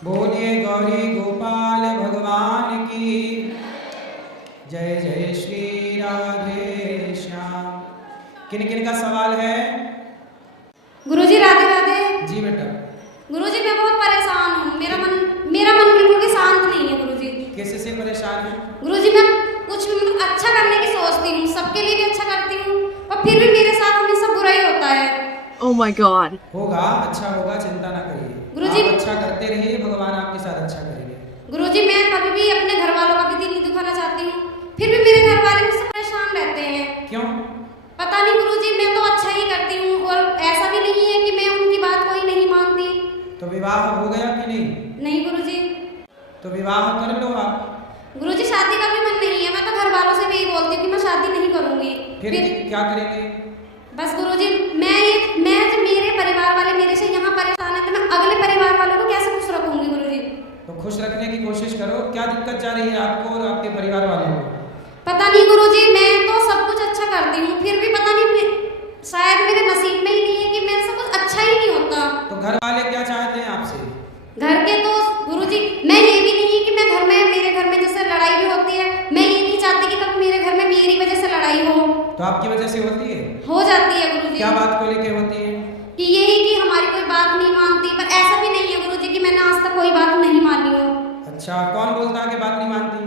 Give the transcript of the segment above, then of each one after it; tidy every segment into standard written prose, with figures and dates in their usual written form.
बोलिए गौरी गोपाल भगवान की जय। जय श्री राधे श्याम। किन किन का सवाल है? गुरुजी राधे राधे। जी बेटा। गुरुजी मैं बहुत परेशान हूँ, मेरा मन बिल्कुल भी शांत नहीं है गुरुजी। कैसे से परेशान है? गुरुजी मैं कुछ अच्छा करने की सोचती हूँ, सबके लिए भी अच्छा करती हूँ, और फिर भी मेरे साथ हमेशा बुरा ही होता है। Oh my God. होगा, अच्छा होगा, चिंता ना करिए। गुरुजी आप अच्छा करते रहिए, भगवान आपके साथ अच्छा करेंगे। गुरुजी मैं कभी भी अपने घर वालों का भी दिल नहीं दुखाना चाहती हूँ, फिर भी मेरे घर वाले मुझसे परेशान रहते हैं। क्यों? पता नहीं गुरुजी, मैं तो अच्छा ही करती हूँ और ऐसा भी नहीं है कि मैं उनकी बात कोई नहीं मानती। तो विवाह हो गया कि नहीं? नहीं गुरुजी। तो विवाह कर लो आप। गुरुजी शादी का भी मन नहीं है, मैं तो घर वालों से भी यही बोलती हूँ कि मैं शादी नहीं करूंगी। फिर क्या करेंगे? बस गुरुजी मैं जब मेरे परिवार वाले मेरे से यहाँ परेशान है तो मैं अगले परिवार वालों को कैसे खुश रखूंगी गुरुजी? तो खुश रखने की कोशिश करो। क्या दिक्कत जा रही है आपको और आपके परिवार वालों को? पता नहीं गुरुजी, मैं तो सब कुछ अच्छा करती हूँ, फिर भी पता नहीं शायद मेरे नसीब में ही नहीं है कि मेरे से कुछ अच्छा ही नहीं होता। तो घर वाले क्या चाहते हैं आपसे? घर के तो गुरुजी मैं ये भी नहीं कि मैं मेरे घर में जैसे लड़ाई भी होती है, मैं ये नहीं चाहती कि कभी मेरे घर में मेरी वजह से लड़ाई हो। तो आपकी वजह से होती है? हो जाती है गुरुजी। क्या बात को लेके होती है? कि यही कि हमारी कोई बात नहीं मानती, पर ऐसा भी नहीं है गुरुजी कि मैंने आज तक कोई बात नहीं मानी हो। अच्छा, कौन बोलता है कि बात नहीं मानती?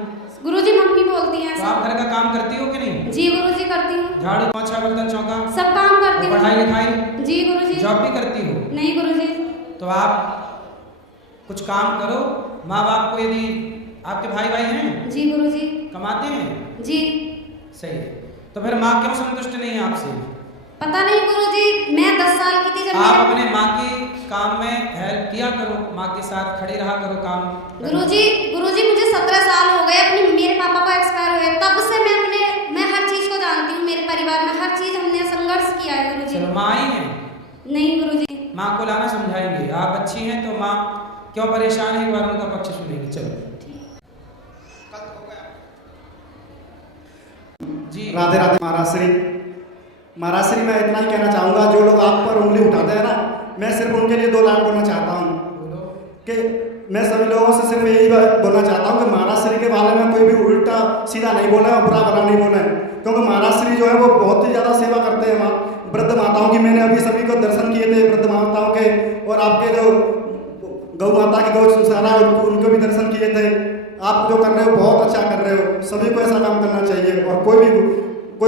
गुरुजी मम्मी बोलती हैं। तो आप घर का काम करती हो कि नहीं? जी गुरुजी करती हूँ। झाड़ू पोंछा बर्तन चौका सब काम करती हूँ। पढ़ाई लिखाई? जी गुरुजी। जॉब भी करती हो? नहीं गुरुजी। तो आप कुछ काम करो। माँ बाप को, यदि आपके भाई भाई हैं? जी गुरुजी। कमाते हैं? जी। सही है। तो फिर माँ क्यों संतुष्ट नहीं है आपसे? पता नहीं गुरुजी, मैं 10 साल की थी जब आप अपने माँ की काम में हेल्प किया करो, माँ के साथ खड़ी रहा करो काम। गुरुजी मुझे 17 साल हो गए अपनी मेरे पापा को एक्सपायर हुए, तब से मैं हर चीज को जानती हूँ। मेरे परिवार में हर चीज हमने संघर्ष किया है गुरुजी। चलो, माँ ही है? नहीं गुरुजी। माँ को लाना समझाएंगे। आप अच्छी हैं तो माँ क्यों परेशान है, एक बार उनका पक्ष सुनेंगे। चलो जी। राधे राधे महाराज श्री मैं इतना ही कहना चाहूँगा, जो लोग आप पर उंगली उठाते हैं ना, मैं सिर्फ उनके लिए 2 लाइन बोलना चाहता हूँ कि मैं सभी लोगों से सिर्फ यही बोलना चाहता हूँ कि महाराज श्री के बारे में कोई भी उल्टा सीधा नहीं बोले और बुरा भला नहीं बोले, क्योंकि महाराज श्री जो है वो बहुत ही ज़्यादा सेवा करते हैं वृद्ध माताओं की। मैंने अभी सभी को दर्शन किए थे वृद्ध माताओं के, और आपके जो गौ माता की गौशाला उनको भी दर्शन किए थे। आप जो कर रहे हो बहुत अच्छा कर रहे हो, सभी को ऐसा काम करना चाहिए, और कोई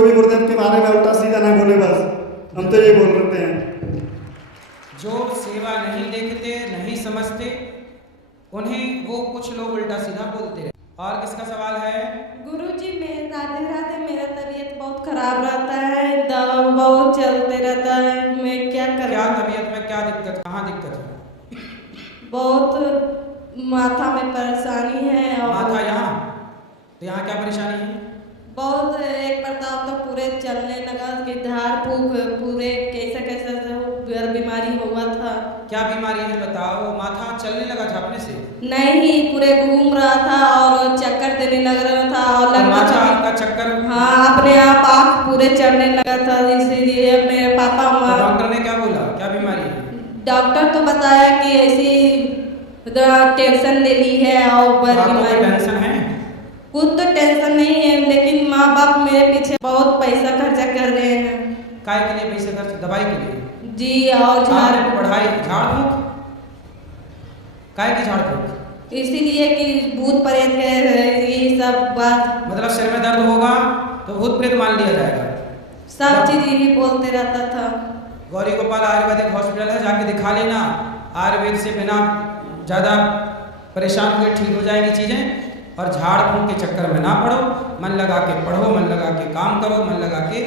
भी गुरुदेव के बारे में उल्टा सीधा नहीं बोले। बस हम तो ये बोल रहे हैं। जो सेवा नहीं देखते, नहीं समझते, उन्हें वो कुछ लोग उल्टा सीधा बोलते हैं। और किसका सवाल है? गुरुजी मैं राधे राधे, मेरा तबीयत बहुत खराब रहता है, दवा बहुत चलते रहता है, मैं क्या करूं? क्या तबीयत में क्या दिक्कत, कहाँ दिक्कत है? बहुत माथा में परेशानी है। और माथा यहाँ? तो यहाँ क्या परेशानी है? बहुत एक प्रताप तो पूरे चलने लगा कि झाड़ फूक पूरे कैसे बीमारी हुआ था। क्या बीमारी है बताओ? माथा चलने लगा था अपने से? नहीं, पूरे घूम रहा था और चक्कर देने लग रहा था, और लग रहा था आपका चक्कर? हाँ, अपने आप आँख पूरे चढ़ने लगा था, इसीलिए मेरे पापा तो डॉक्टर ने क्या बोला, क्या बीमारी है? डॉक्टर तो बताया कि ऐसी टेंशन ले ली है और बीमारी। टेंशन है? कुछ तो टेंशन नहीं है, लेकिन माँ बाप मेरे पीछे बहुत पैसा खर्चा कर रहे हैं। काय के लिए पैसा खर्च? दवाई के लिए? जी। और पढ़ाई, झाड़ फूक? काय की झाड़ फूक? इसीलिए कि भूत प्रेत है ये सब बात। मतलब सिर में दर्द होगा तो भूत प्रेत मान लिया जाएगा? सब चीज यही बोलते रहता था। गौरी गोपाल आयुर्वेदिक हॉस्पिटल है, जाके दिखा लेना। आयुर्वेद से बिना ज़्यादा परेशान हुए ठीक हो जाएंगी चीज़ें। और झाड़ फूक के चक्कर में ना पड़ो, मन लगा के पढ़ो, मन लगा के काम करो, मन लगा के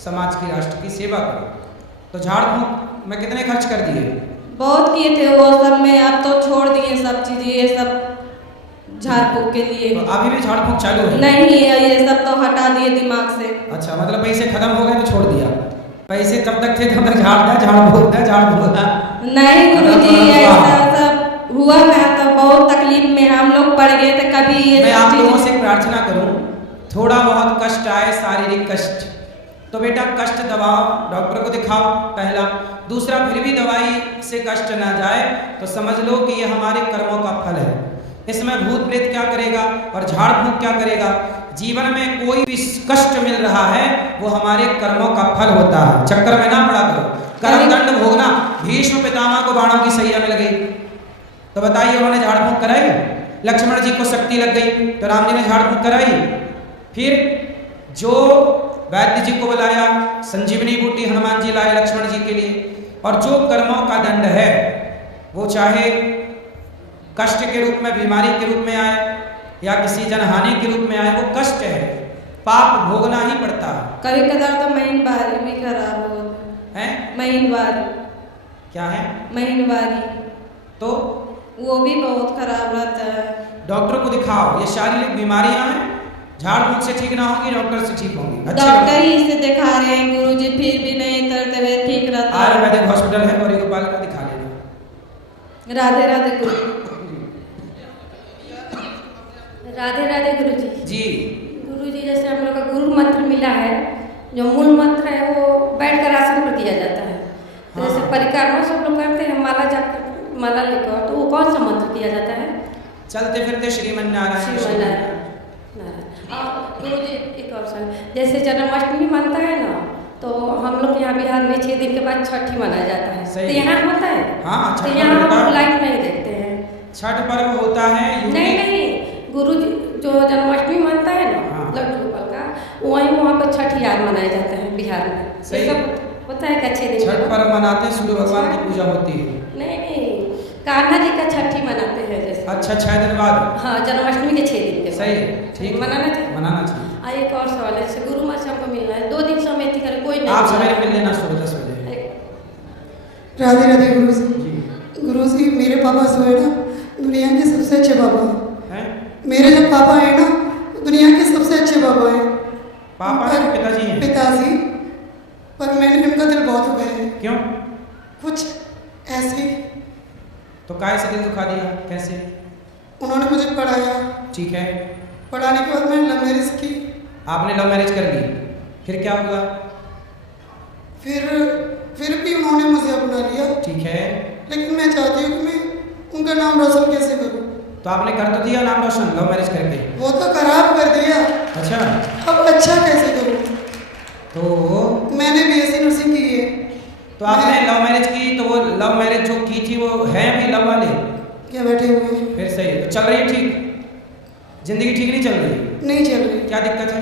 समाज की, राष्ट्र की सेवा करो। तो झाड़ फूक में कितने खर्च कर दिए? बहुत किए थे वो सब में, अब तो छोड़ दिए सब चीज़, ये सब झाड़ फूक के लिए। तो अभी भी झाड़ फूक चालू है? नहीं, ये सब तो हटा दिए दिमाग से। अच्छा, मतलब पैसे खत्म हो गए तो छोड़ दिया? पैसे तब तक थे तब तक झाड़ फूकता। नहीं गुरुजी, ऐसा सब हुआ ना तो बहुत तकलीफ में हम लोग पड़ गए थे। कभी मैं आप लोगों से प्रार्थना करूं, थोड़ा बहुत कष्ट आए, शारीरिक कष्ट, तो बेटा कष्ट दबाओ, डॉक्टर को दिखाओ पहला। दूसरा, फिर भी दवाई से कष्ट ना जाए तो समझ लो कि ये हमारे कर्मों का फल इसमें भूत प्रेत क्या करेगा और झाड़ फूंक क्या करेगा। जीवन में कोई भी कष्ट मिल रहा है वो हमारे कर्मों का फल होता है। चक्कर में ना पड़ा करो, कर्म दंड भोगना। भीष्म पितामह को बाणों की सैया मिल गई तो बताइए उन्होंने झाड़ फूंक कराई। लक्ष्मण जी को शक्ति लग गई तो राम जी ने झाड़ फूंक कराई। फिर जो वैद्य जी को बुलाया, संजीवनी बूटी हनुमान जी लाए लक्ष्मण जी के लिए। और जो कर्मों का दंड है वो चाहे कष्ट के रूप में, बीमारी के रूप में आए या किसी जनहानि के रूप में आए, वो कष्ट है, पाप भोगना ही पड़ता है। कभी कदार तो महीनवारी भी खराब हो है। महीनवारी क्या है? महीनवारी तो वो भी बहुत खराब रहता है। डॉक्टर को दिखाओ। ये शारीरिक बीमारियां हैं, झाड़ फूंक से ठीक ना होगी, डॉक्टर से ठीक होंगी। डॉक्टर ही से दिखा रहे हैं गुरुजी, फिर भी नहीं करते हुए ठीक रहता है। आयुर्वेदिक हॉस्पिटल है और गोपाल का दिखा लेना। राधे राधे गुरु। राधे राधे गुरुजी। जी गुरुजी, जैसे हम लोग का गुरु मंत्र मिला है, जो मूल मंत्र है वो बैठकर आसन पर किया जाता है। तो जैसे परिक्रमा सब लोग करते हैं, माला जाप करते हैं, माला लेकर, तो वो कौन सा मंत्र किया जाता है? चलते फिरते श्रीमन्नारायण। श्रीमन्नारायण। गुरुजी एक और सवाल, जैसे जन्माष्टमी मनता है ना, तो हम लोग यहाँ बिहार में 6 दिन के बाद छठ ही मनाया जाता है। तो यहाँ होता है? हाँ, तो यहाँ हम लाइट नहीं देखते हैं। छठ पर्व होता है। नहीं, गुरुजी जो जन्माष्टमी मनता है ना, लड्डू गोपाल का, वहीं वहाँ पर छठ याद मनाया जाता है बिहार में। सही होता है कि अच्छे दिन छठ पर्व मनाते हैं, सूर्य भगवान की पूजा होती है। नहीं, कान्हा जी का छठ ही मनाते हैं जैसे। अच्छा, 6 दिन बाद। हाँ, जन्माष्टमी के 6 दिन के। सही है, ठीक, मनाना चाहिए। मनाना चाहिए। एक और सवाल है, जैसे गुरु माँ से हमको मिलना है, 2 दिन समय करे, कोई नहीं। आप सवेरे मिल लेना सुबह 10 बजे। राधे राधे गुरुजी। गुरुजी, मेरे पापा जो है ना, दुनिया के सबसे अच्छे पापा हैं। मेरे जो पापा है ना, दुनिया के सबसे अच्छे पापा हैं। पापा हैं, पिताजी हैं? पिताजी। पर मैंने उनका दिल बहुत दुखाया है। क्यों? कुछ ऐसे। तो काय से दिल दुखा दिया? कैसे? उन्होंने मुझे पढ़ाया। ठीक है। पढ़ाने के बाद मैंने लव मैरिज की। आपने लव मैरिज कर ली, फिर क्या हुआ? फिर भी उन्होंने मुझे अपना लिया। ठीक है। लेकिन मैं चाहती हूँ कि मैं उनका नाम रोशन कैसे करूँ। तो आपने कर तो दिया नाम रोशन लव मैरिज करके? वो तो खराब कर दिया। अच्छा, अब अच्छा कैसे करूँ? तो मैंने BSc नर्सिंग की है। तो आपने लव मैरिज की, तो वो लव मैरिज जो की थी वो है अभी लव वाले? क्या बैठे हुए हैं? फिर सही है। तो चल रही है ठीक? जिंदगी ठीक नहीं चल रही? नहीं चल रही। क्या दिक्कत है?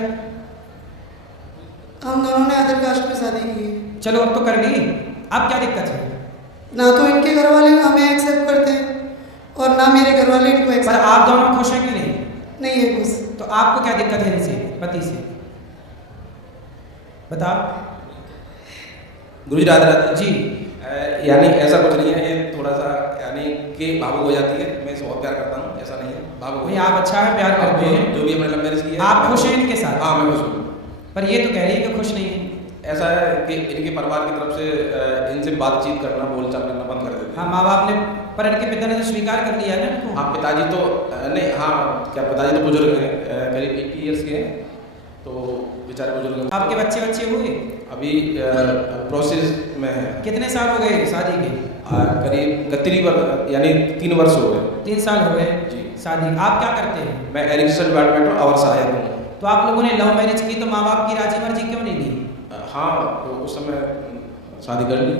हम दोनों ने अदर कास्ट में शादी की है। चलो अब तो कर ली, अब क्या दिक्कत है? ना तो इनके घर वाले हमें एक्सेप्ट करते हैं और ना मेरे घर वाले इनको पर एक्सेप्ट। आप दोनों खुश हैं कि नहीं? नहीं है खुश। तो आपको क्या दिक्कत है इनसे, पति से? बताओ। गुरुजी राधे राधे जी। यानी ऐसा कुछ नहीं है, ये थोड़ा सा यानी कि भावुक हो जाती है। मैं इसे बहुत प्यार करता हूँ, ऐसा नहीं है, भावुक। भाई आप अच्छा है, प्यार करते हैं, जो भी हमने लव मैरिज की है। आप खुश हैं इनके साथ? हाँ, मैं खुश हूँ। पर ये तो कह रही है कि खुश नहीं है। ऐसा है कि इनके परिवार की तरफ से इनसे बातचीत करना, बोलचाल करना बंद कर देते हैं। हाँ, माँ बाप ने, पर इनके पिता ने तो स्वीकार कर लिया है ना इनको। हाँ, पिताजी तो नहीं, हाँ क्या पिताजी तो बुजुर्ग हैं, करीब 80 ईयर्स के हैं, तो बेचारे बुजुर्ग हैं। आपके बच्चे हुए? अभी प्रोसेस में है। कितने साल हो गए शादी के? करीब यानी 3 वर्ष हो गए। 3 साल हो गए जी। शादी। आप क्या करते हैं? मैं एग्रीकल्चर डिपार्टमेंट में और सहायक हूँ। तो आप लोगों ने लव मैरिज की तो माँ बाप की राजी मर्जी क्यों नहीं ली? हाँ, तो उस समय शादी कर ली।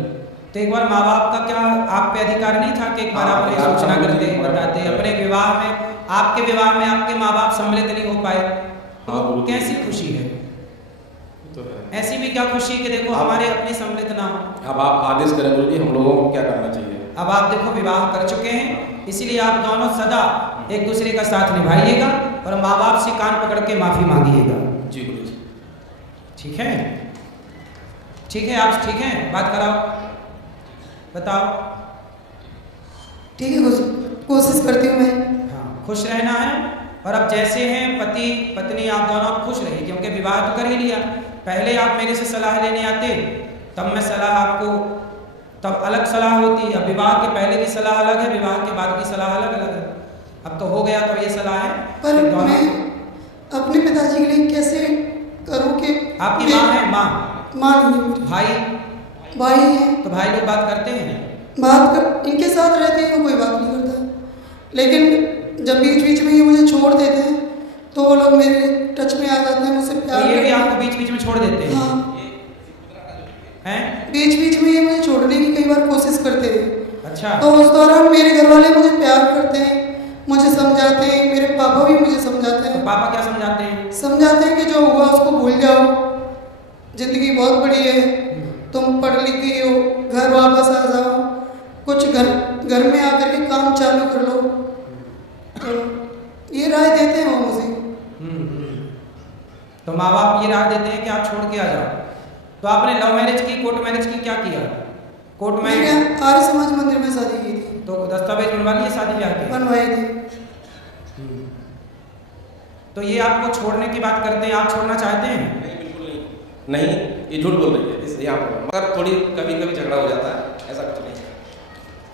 तो एक बार माँ बाप का क्या आप पे अधिकार नहीं था कि एक बार आप हाँ, सूचना हाँ, करते, हाँ, बताते? हाँ, अपने विवाह में, आपके विवाह में आपके माँ बाप सम्मिलित नहीं हो पाए, तो हाँ, बिल्कुल। कैसी खुशी है? तो है। ऐसी भी क्या खुशी कि देखो हमारे अपने सम्मिलित ना हो। अब आप आदेश करें गुरुजी, हम लोगों को क्या करना चाहिए? अब आप देखो विवाह कर चुके हैं, इसलिए आप दोनों सदा एक दूसरे का साथ निभाइएगा और माँ बाप से कान पकड़ के माफी मांगिएगा। जी गुरुजी। ठीक है? ठीक है, आप ठीक हैं? बात कराओ, बताओ। ठीक है, कोशिश करती हूँ मैं। हाँ, खुश रहना है। और अब जैसे हैं पति पत्नी, आप दोनों खुश रहिए, क्योंकि विवाह तो कर ही लिया। पहले आप मेरे से सलाह लेने आते, तब मैं सलाह आपको, तब अलग सलाह होती। अब विवाह के पहले की सलाह अलग है, विवाह के बाद की सलाह अलग अलग है। अब तो हो गया, तो ये सलाह है। पर मैं अपने पिताजी के लिए कैसे करूँ कि आपकी माँ है? माँ नहीं है। भाई है। तो भाई लोग बात करते हैं? इनके साथ रहते हैं तो कोई बात नहीं करता, लेकिन जब बीच बीच में ये मुझे छोड़ देते हैं तो वो लोग मेरे टच में आ जाते हैं, मुझसे तो प्यार ये भी करते हैं। आपको बीच बीच में छोड़ देते हैं? हाँ, हैं? बीच बीच में ये मुझे छोड़ने की कई बार कोशिश करते हैं। अच्छा। तो उस दौरान मेरे घर वाले मुझे प्यार करते हैं, मुझे समझाते हैं, मेरे पापा भी मुझे समझाते तो हैं। पापा क्या समझाते हैं? समझाते हैं कि जो हुआ उसको भूल जाओ, जिंदगी बहुत बड़ी है, तुम पढ़ लिख गई हो, घर वापस आ जाओ, कुछ घर में आकर के काम चालू कर लो। तो ये राय देते हैं वो मुझे। तो माँ बाप ये राय देते हैं कि आप छोड़ के आ जाओ। तो आपने लव मैरिज की, कोर्ट मैरिज की, क्या किया? कोर्ट मैंने मैरिज? आर्य समाज मंदिर में शादी की थी। तो दस्तावेज बनवा लिए शादी ब्याह के? बनवाई थी। तो ये आपको छोड़ने की बात करते हैं, आप छोड़ना चाहते हैं? नहीं, बिल्कुल नहीं। नहीं, ये झूठ बोल रही है इस यहाँ पर, मगर थोड़ी कभी कभी झगड़ा हो जाता है, ऐसा कुछ नहीं।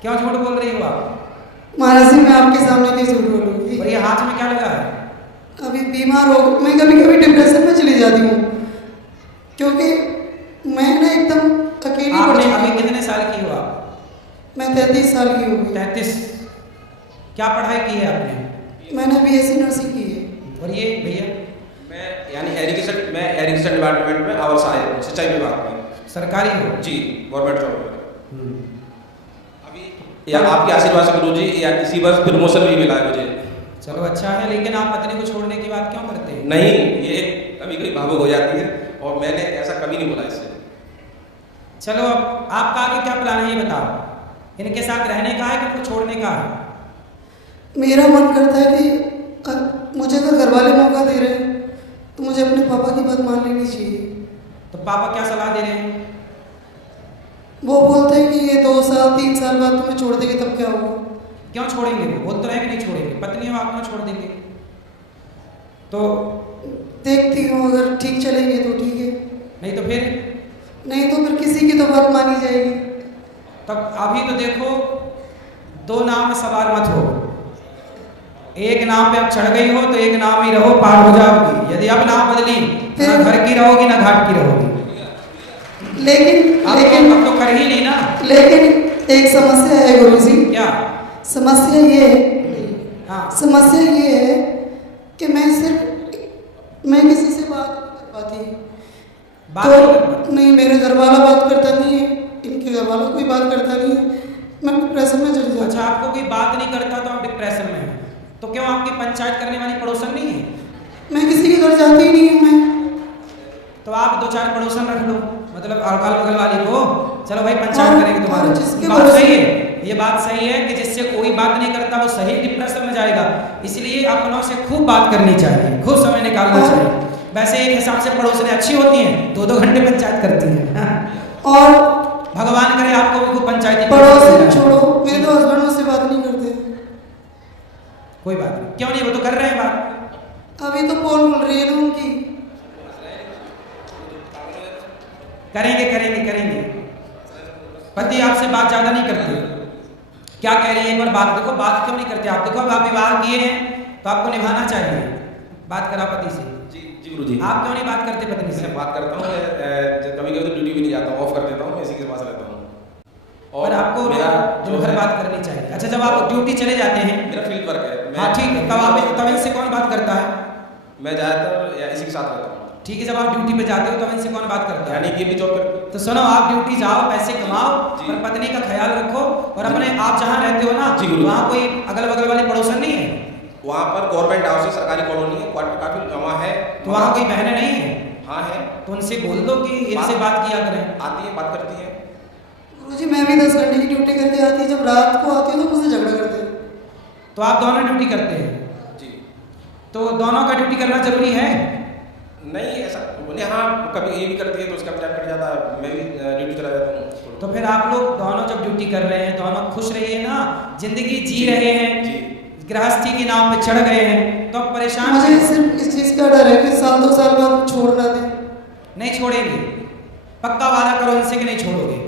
क्यों झूठ बोल रही हो आप? महाराज जी, मैं आपके सामने नहीं झूठ बोलूंगी। और ये हाथ में क्या लगा है? अभी बीमार हो, मैं कभी कभी डिप्रेशन में चली जाती हूँ, क्योंकि मैं ना एकदम अकेली पड़ आपने चुकी अभी हूँ। कितने साल की हो आप? मैं 33 साल की हो गई। 33। क्या पढ़ाई की है आपने? मैंने BSc नर्सिंग की है। और ये भैया? मैं यानी एजुकेशन डिपार्टमेंट में अवर सहायक हूँ, सिंचाई विभाग में। सरकारी हो? जी, गवर्नमेंट जॉब में। अभी या आपके आशीर्वाद से गुरु जी, या इसी वर्ष प्रमोशन भी मिला है मुझे। चलो अच्छा है, लेकिन आप पत्नी को छोड़ने की बात क्यों करते हैं? नहीं, ये कभी कभी भावुक हो जाती है, और मैंने ऐसा कभी नहीं बोला इससे। चलो अब आपका आगे क्या प्लान है ये बताओ। इनके साथ रहने का है कि इनको छोड़ने का है? मेरा मन करता है कि मुझे अगर घर वाले मौका दे रहे हैं तो मुझे अपने पापा की बात मान लेनी चाहिए। तो पापा क्या सलाह दे रहे हैं? वो बोलते हैं कि ये 2 साल 3 साल बाद तुम्हें छोड़ देंगे, तब क्या होगा? क्यों छोड़ेंगे? वो बोल तो रहे कि नहीं छोड़ेंगे, पत्नी हो आप, क्यों छोड़ देंगे? तो देखती हूँ, अगर ठीक चलेंगे तो ठीक है, नहीं तो फिर? नहीं तो फिर किसी की तो बात मानी जाएगी। तब अभी तो देखो, 2 नाव में सवार मत हो। एक नाव पे अब चढ़ गई हो तो एक नाव में रहो, पार हो जाओगी। यदि अब नाव बदली, ना घर की रहोगी ना घाट की रहोगी। लेकिन अब तो कर ही ली ना। लेकिन एक समस्या है गुरुजी। क्या समस्या ये है? हाँ, समस्या ये है कि मैं किसी से बात नहीं कर पाती। बात नहीं, मेरे घर वाला बात करता नहीं है, इनके घर वाला कोई बात करता नहीं है, मैं डिप्रेशन में चली जाती। अच्छा, आपको कोई बात नहीं करता तो आप डिप्रेशन में हैं। तो क्यों आपकी पंचायत करने वाली पड़ोसन नहीं है? मैं किसी के घर जाती ही नहीं हूँ। मैं तो आप 2-4 पड़ोसन रख लो, मतलब अगल बगल वाली को। चलो भाई पंचायत करेंगे तुम्हारे। जिसके बात भरोसे- सही है, ये बात सही है कि जिससे कोई बात नहीं करता वो सही डिप्रेशन में जाएगा। इसलिए अपनों से खूब बात करनी चाहिए, खूब समय निकालना चाहिए। वैसे एक हिसाब से पड़ोसने अच्छी होती हैं, 2-2 घंटे पंचायत करती हैं। और भगवान करे आपको भी खूब पंचायती पड़ोसन छोड़ो, मेरे तो हस्बैंड मुझसे बात नहीं करते। कोई बात नहीं, क्यों नहीं, वो तो कर रहे हैं बात। अभी तो पोल खुल रही है ना उनकी। करेंगे। पति आपसे बात ज्यादा नहीं करते। क्या कह रही है एक बार बात देखो, बात क्यों नहीं करते आप? देखो अब आप विवाह किए हैं तो आपको निभाना चाहिए। बात करा पति से। जी गुरु जी। आप क्यों नहीं बात करते पत्नी से? मैं बात करता हूँ, कभी कभी तो ड्यूटी भी नहीं जाता हूँ, ऑफ कर देता हूँ, मैं इसी के पास रहता हूँ। और आपको मेरा दिन भर बात करनी चाहिए। अच्छा, जब आप ड्यूटी चले जाते हैं, मेरा फील्ड वर्क है। हाँ ठीक है, तब इनसे कौन बात करता है? मैं ज़्यादातर इसी के साथ रहता हूँ। ठीक है, जब आप ड्यूटी पे जाते हो तब इनसे कौन बात करता है? यानी कि ये भी जॉब करती। तो सुनो, आप ड्यूटी जाओ, पैसे कमाओ, जी। और पत्नी का ख्याल रखो। और अपने आप जहाँ रहते हो ना, जी गुरु। वहाँ कोई अगल बगल वाले पड़ोसन नहीं है? वहाँ पर गवर्नमेंट हाउस है, सरकारी कॉलोनी है, क्वार्टर काफी जमा है। तो वहाँ कोई बहनें नहीं है? हाँ है। तो उनसे बोल दो कि इनसे बात किया करें। आती है, बात करती है। गुरुजी, मैं भी 10 घंटे की ड्यूटी करके आती है, जब रात को आती है तो मुझसे झगड़ा करते हैं। तो आप दोनों ड्यूटी करते हैं? जी। तो दोनों का ड्यूटी करना जरूरी है? नहीं ऐसा बोले, हाँ कभी ये भी करती है तो उसका टाइम कट जाता है, मैं भी ड्यूटी चला जाता हूँ। तो फिर आप लोग दोनों जब ड्यूटी कर रहे हैं, दोनों खुश रहिए ना, जिंदगी जी रहे हैं, गृहस्थी की नाव पे चढ़ गए हैं, तो आप परेशान मुझे सिर्फ इस चीज़ का डर है कि 1-2 साल बाद छोड़ ना दें। नहीं छोड़ेंगे? पक्का वादा करो इनसे कि नहीं छोड़ोगे?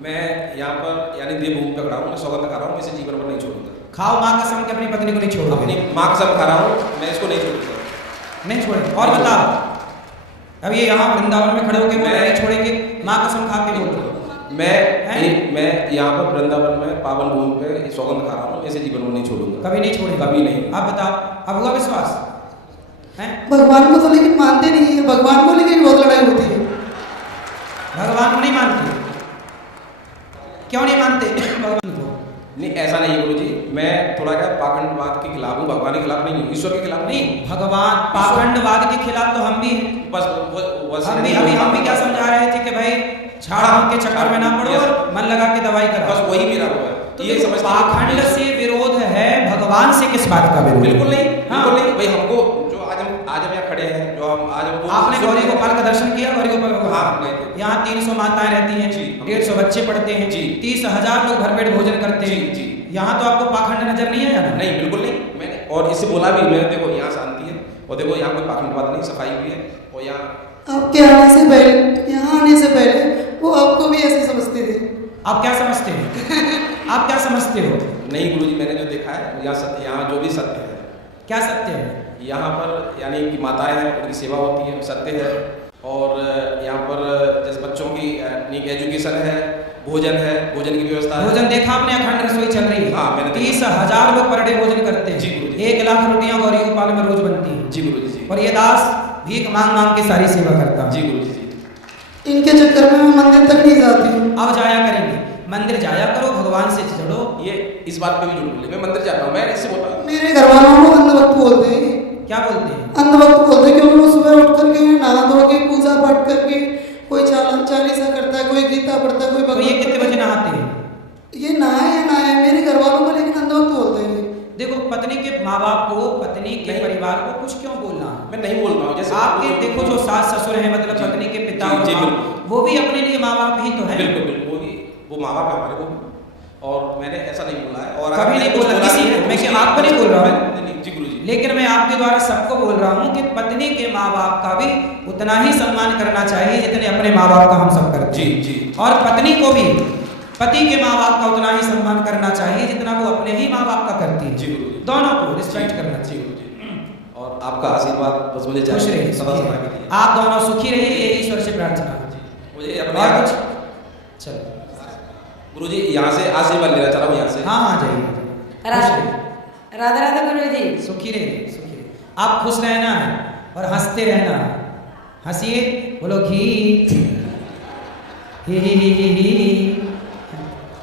मैं यहाँ पर यानी देवभूमि पे खड़ा हूँ, मैं सौगंध खा रहा हूँ, मैं इसे जीवन भर नहीं छोड़ूंगा। खाओ माँ कसम कि अपनी पत्नी को नहीं छोड़ोगे? अपनी माँ कसम खा रहा हूँ, मैं इसको नहीं छोड़ूंगा। नहीं छोड़ेंगे? और बताओ, अब ये यहाँ वृंदावन में खड़े होकर मैं नहीं छोड़ेंगे, माँ कसम खा के बोल रहे हो? मैं यहाँ पर वृंदावन में पावन भूमि पे सौगंध खा रहा हूँ, ऐसे जीवन में नहीं छोड़ूंगा, कभी नहीं छोड़ेगा, कभी नहीं। आप बताओ, अब हुआ विश्वास है? भगवान को तो लेकिन मानते नहीं है, भगवान को लेकिन बहुत लड़ाई होती है। भगवान को नहीं मानते, क्यों नहीं मानते भगवान को? नहीं, ऐसा नहीं है गुरुजी, मैं थोड़ा क्या पाखंडवाद के खिलाफ हूँ, भगवान के खिलाफ नहीं हूँ, ईश्वर के खिलाफ नहीं। भगवान पाखंडवाद के खिलाफ तो हम भी हैं। बस हम भी क्या समझा रहे थे कि भाई झाड़ फूक के चक्कर में ना पड़ो और मन लगा के दवाई करो, बस वही मेरा वो है। तो ये पाखंड से विरोध है, भगवान से किस बात का विरोध? बिल्कुल नहीं, हाँ। बिल्कुल नहीं भाई। हमको जो आज हम यहाँ खड़े हैं, जो हम आज आपने गौरी गोपाल का दर्शन किया? गौरी गोपाल का, हाँ, यहाँ 300 माताएं रहती हैं, 150 बच्चे पढ़ते हैं, 30,000 लोग भरपेट भोजन करते हैं। यहाँ तो आपको पाखंड नजर नहीं आया? नहीं, बिल्कुल नहीं। मैंने और इससे बोला भी, मैंने देखो यहाँ शांति है और देखो यहाँ कोई पाखंडवाद नहीं, सफाई भी है। और यहाँ आपके आने से पहले, यहाँ आने से पहले वो आपको भी ऐसे समझते थे। आप क्या समझते हैं? आप क्या समझते हो? नहीं गुरुजी, मैंने जो देखा है यहाँ सत्य, यहाँ जो भी सत्य है। क्या सत्य है? यहाँ पर यानी कि माताएं हैं, उनकी सेवा होती है, सत्य है। और यहाँ पर जैसे बच्चों की एजुकेशन है, भोजन है, भोजन की व्यवस्था है। भोजन देखा आपने? अखंड रसोई चल रही है। हाँ, मैंने 30,000 लोग पर डे भोजन करते हैं। जी गुरुजी। 1 लाख रोटियां गौरी गोपाल में रोज बनती हैं। जी गुरुजी जी। और ये दास भीख मांग मांग के सारी सेवा करता है। जी गुरुजी जी। इनके चक्कर में मैं मंदिर तक नहीं जाती हूँ। अब जाया करेंगे, मंदिर जाया करो, भगवान से जुड़ो। ये इस बात पे भी जुड़ बोले, मैं मंदिर जाता हूँ, मैं इससे बोलता हूँ। मेरे घर वालों को अंधभक्त बोलते हैं। क्या बोलते हैं? अंधभक्त बोलते हैं, क्योंकि वो सुबह उठ करके नहा धो के पूजा पाठ करके कोई चालीसा करता है, कोई गीता पढ़ता है, कोई तो ये कितने बजे नहाते हैं? ये नहाए या नहाए, मेरे घर वालों को लेकिन अंधभक्त बोलते हैं। देखो, पत्नी के माँ बाप को, पत्नी के परिवार को कुछ क्यों बोलना? मैं नहीं बोल रहा हूँ। जैसे आपके देखो जो सास ससुर हैं, मतलब पत्नी के पिता और माँ, वो भी अपने लिए माँ बाप ही तो है। बिल्कुल बिल्कुल, वो माँ बाप है हमारे को। और मैंने ऐसा नहीं बोला है, और कभी नहीं बोला किसी ने, मैं कि आपको नहीं बोल रहा हूँ। जी गुरुजी। लेकिन मैं आपके द्वारा सबको बोल रहा हूँ कि पत्नी के माँ बाप का भी उतना ही सम्मान करना चाहिए जितने अपने माँ बाप का हम सब करते हैं। जी। और पत्नी को भी पति के माँ बाप का उतना ही सम्मान करना चाहिए जितना वो अपने ही माँ बाप का करती है। जी गुरुजी। दोनों को रिस्पेक्ट करना चाहिए। और आपका आशीर्वाद बस मुझे खुश रहिए, चाहिए। आप दोनों सुखी रहिए, यही ईश्वर से प्रार्थना। मुझे अपने और यहाँ कुछ? चलो गुरुजी, यहाँ से आशीर्वाद लेना चाह रहा हूँ, यहाँ से। हाँ, जाइए। राधा राधा गुरु जी। सुखी रहिए, सुखी रहिए। आप खुश रहना है और हंसते रहना है। हंसिए, बोलो घी ही।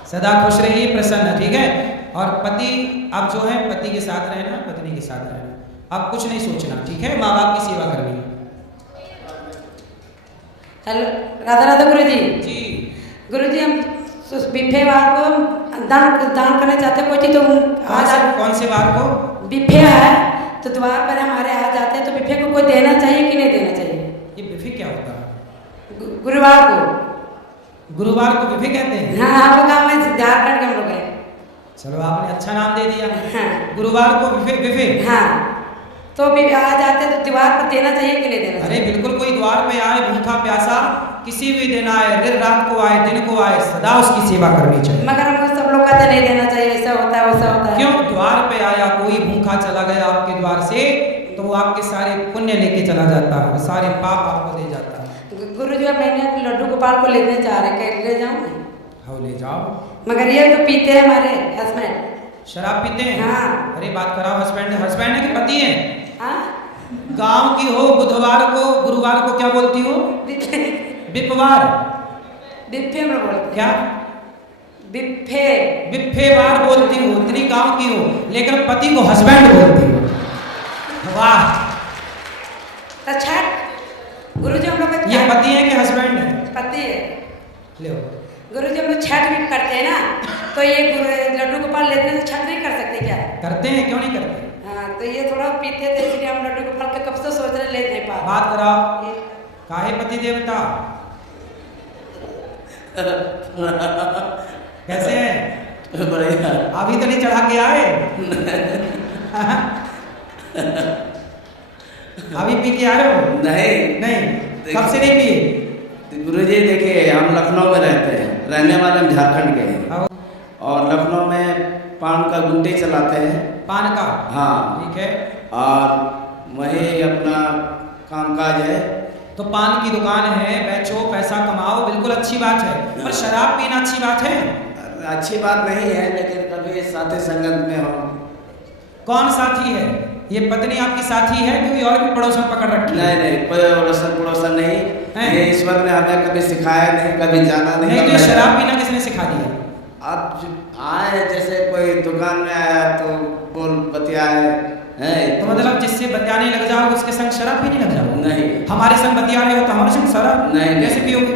सदा खुश रहिए, प्रसन्न, ठीक है? और पति, आप जो है पति के साथ रहना, पत्नी के साथ रहना, आप कुछ नहीं सोचना, ठीक है? माँ बाप की सेवा करनी है। हेलो, राधा राधा गुरु जी। जी गुरु जी, हम बिफे वार को दान करना चाहते हैं। कोई चीज तो कौन से वार को? बिफे है तो द्वार पर हमारे आ जाते हैं, तो बिफे को कोई देना चाहिए कि नहीं देना चाहिए? ये बिफे क्या होता है? गुरुवार को। गुरुवार को बिफे कहते हैं? हाँ, आपका काम है झारखंड के हम लोग हैं। चलो, आपने अच्छा नाम दे दिया। हाँ। गुरुवार को बिफे। हाँ, तो भी आ जाते तो द्वार पर देना चाहिए कि नहीं देना अरे चाहिए? बिल्कुल, कोई द्वार पे आए भूखा प्यासा, किसी भी दिन आए, रात को आए, दिन को आए, सदा उसकी सेवा करनी चाहिए। मगर हम सब लोग कहते नहीं देना चाहिए, ऐसा होता है वैसा होता है। क्यों? द्वार पे आया कोई भूखा चला गया आपके द्वार से, तो वो आपके सारे पुण्य लेके चला जाता है, सारे पाप आपको दे जाता है। गुरु जी, मैंने लड्डू गोपाल को लेने जा रहे हैं, ले जाऊँ? हाँ, ले जाओ। मगर ये तो पीते हैं हमारे हस्बैंड। शराब पीते हैं? हाँ। अरे बात कराओ, हस्बैंड है कि पति है? हाँ, गांव की हो, बुधवार को, गुरुवार को क्या बोलती हो? बिपवार। बिफे में बोलते क्या? बिफे वार बोलती हो, इतनी गांव की हो, लेकिन पति को हस्बैंड बोलती हो। वाह! अच्छा गुरु जी, हम लोग ये पति है कि हस्बैंड है? पति है। लो, गुरु जी, हम लोग छठ भी करते हैं ना, तो ये लड्डू गोपाल लेते हैं तो छठ नहीं कर सकते क्या? करते हैं, क्यों नहीं करते? हाँ, तो ये थोड़ा पीते थे, इसलिए हम लड्डू गोपाल के कब से सोच रहे, ले नहीं पा रहे। बात कराओ, काहे पति देवता? कैसे हैं? बढ़िया। अभी तो नहीं चढ़ा के आए? अभी पी के आए हो? नहीं, कब से नहीं पिए? गुरुजी देखिए, हम लखनऊ में रहते हैं, रहने वाले हम झारखंड के हैं, और लखनऊ में पान का गुंडी चलाते हैं। पान का? हाँ, ठीक है। और वही अपना कामकाज है। तो पान की दुकान है, बेचो, पैसा कमाओ, बिल्कुल अच्छी बात है, पर शराब पीना अच्छी बात है? अच्छी बात नहीं है, लेकिन कभी साथी संगत में हो। कौन साथी है? ये पत्नी आपकी साथी है, क्योंकि और भी पड़ोसन पकड़ रखी है? नहीं, कोई पड़ोसन नहीं, ये ईश्वर ने हमें कभी सिखाया नहीं, कभी जाना नहीं। तो शराब पीना किसने सिखा दिया? आप आए, जैसे कोई दुकान में आया तो बोल बतियाए है, तो मतलब जिससे बतियाने लग जाओ उसके संग शराब पीने लग जाओ? नहीं। हमारे संग बतिया रहे हो तो हमारे संग शराब नहीं, कैसे पियोगे?